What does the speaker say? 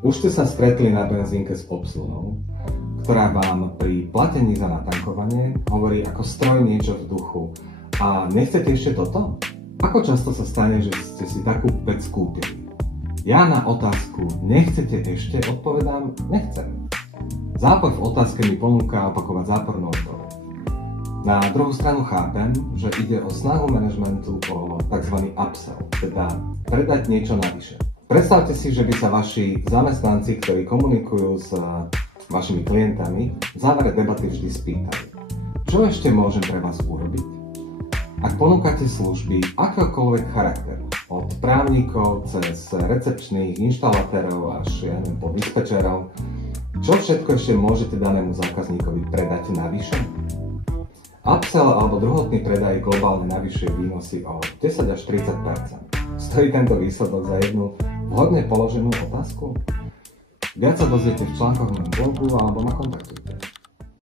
Už ste sa stretli na benzínke s obsluhou, ktorá vám pri platení za natankovanie hovorí ako stroj niečo v duchu. A nechcete ešte toto? Ako často sa stane, že ste si takú vec kúpili? Ja na otázku nechcete ešte odpovedám nechcem. Zápor v otázke mi ponúka opakovať zápornú odpoveď. Na druhú stranu chápem, že ide o snahu manažmentu o tzv. Upsell, teda predať niečo navyše. Predstavte si, že by sa vaši zamestnanci, ktorí komunikujú s vašimi klientami, v závere debaty vždy spýtali: čo ešte môžem pre vás urobiť? Ak ponúkate služby akéhokoľvek charakteru, od právnikov cez recepčných, inštalatérov až po dispečerov, čo všetko ešte môžete danému zákazníkovi predať navyše? Upsell alebo druhotný predaj globálne navyšuje výnosy o 10 až 30%. Stojí tento výsledok za jednu vhodne položenú otázku? Viac sa dozviete v článkoch na blogu alebo ma kontaktuj.